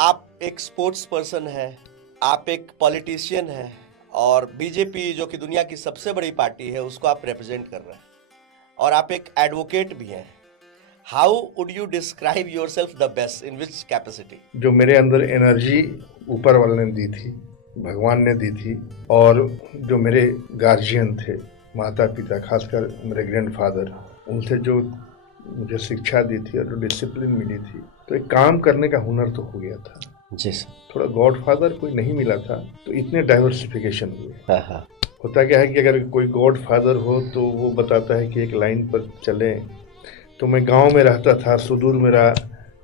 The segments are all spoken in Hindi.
आप एक स्पोर्ट्स पर्सन है, आप एक पॉलिटिशियन है और बीजेपी जो कि दुनिया की सबसे बड़ी पार्टी है उसको आप रिप्रेजेंट कर रहे हैं और आप एक एडवोकेट भी हैं। How would you describe yourself the best, in which capacity? जो मेरे अंदर एनर्जी ऊपर वाले ने दी थी, भगवान ने दी थी, और जो मेरे गार्जियन थे, माता पिता, खासकर मेरे ग्रैंडफादर, उनसे जो मुझे शिक्षा दी थी और जो डिसिप्लिन मिली थी, तो एक काम करने का हुनर तो हो गया था। जी सर। थोड़ा गॉडफादर कोई नहीं मिला था तो इतने डाइवर्सिफिकेशन हुए। हाँ हाँ। होता क्या है कि अगर कोई गॉडफादर हो तो वो बताता है कि एक लाइन पर चलें। तो मैं गांव में रहता था, सुदूर मेरा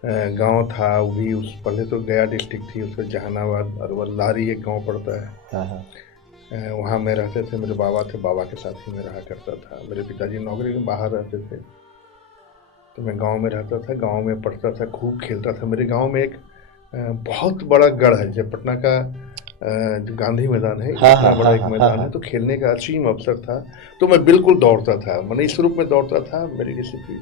गांव था, वो भी उस पहले तो गया डिस्ट्रिक्ट थी, उसका जहानाबाद अरवल लारी एक गांव पड़ता है। हाँ हाँ। वहाँ में रहते थे, मेरे बाबा थे, बाबा के साथ ही मैं रहा करता था। मेरे पिताजी नौकरी में बाहर रहते थे तो मैं गांव में रहता था, गांव में पढ़ता था, खूब खेलता था। मेरे गांव में एक बहुत बड़ा गढ़ है, जैसे पटना का जो गांधी मैदान है, हाँ, इतना हाँ, बड़ा हाँ, एक हाँ, मैदान हाँ, है। तो खेलने का असीम अवसर था, तो मैं बिल्कुल दौड़ता था, मैंने इस रूप में दौड़ता था, मेरी डिसिप्लिन।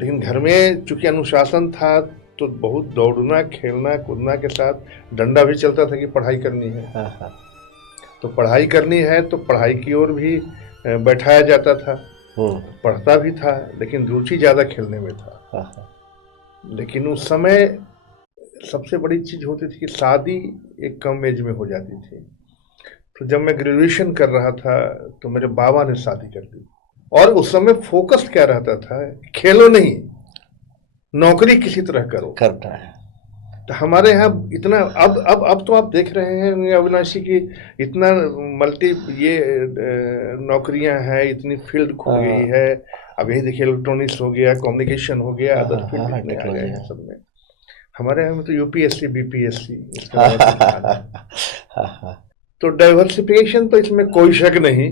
लेकिन घर में चूंकि अनुशासन था तो बहुत दौड़ना, खेलना, कूदना के साथ डंडा भी चलता था कि पढ़ाई करनी है। हाँ हाँ। तो पढ़ाई करनी है तो पढ़ाई की ओर भी बैठाया जाता था, पढ़ता भी था, लेकिन रुचि ज़्यादा खेलने में था। हाँ हाँ। लेकिन उस समय सबसे बड़ी चीज़ होती थी कि शादी एक कम एज में हो जाती थी। तो जब मैं ग्रेजुएशन कर रहा था तो मेरे बाबा ने शादी कर दी, और उस समय फोकस क्या रहता था, खेलो नहीं, नौकरी किसी तरह करो करना है। तो हमारे यहाँ इतना अब तो आप देख रहे हैं अविनाशी की इतना मल्टी ये नौकरियां हैं, इतनी फील्ड खुल गई है। अब यही देखिए, इलेक्ट्रॉनिक्स हो गया, कम्युनिकेशन हो गया, अदर फील्ड इतने आ गए हैं सब में। हमारे यहाँ में तो यूपीएससी, बीपीएससी, इसके अलावा कुछ था नहीं। तो डाइवर्सिफिकेशन तो इसमें कोई शक नहीं,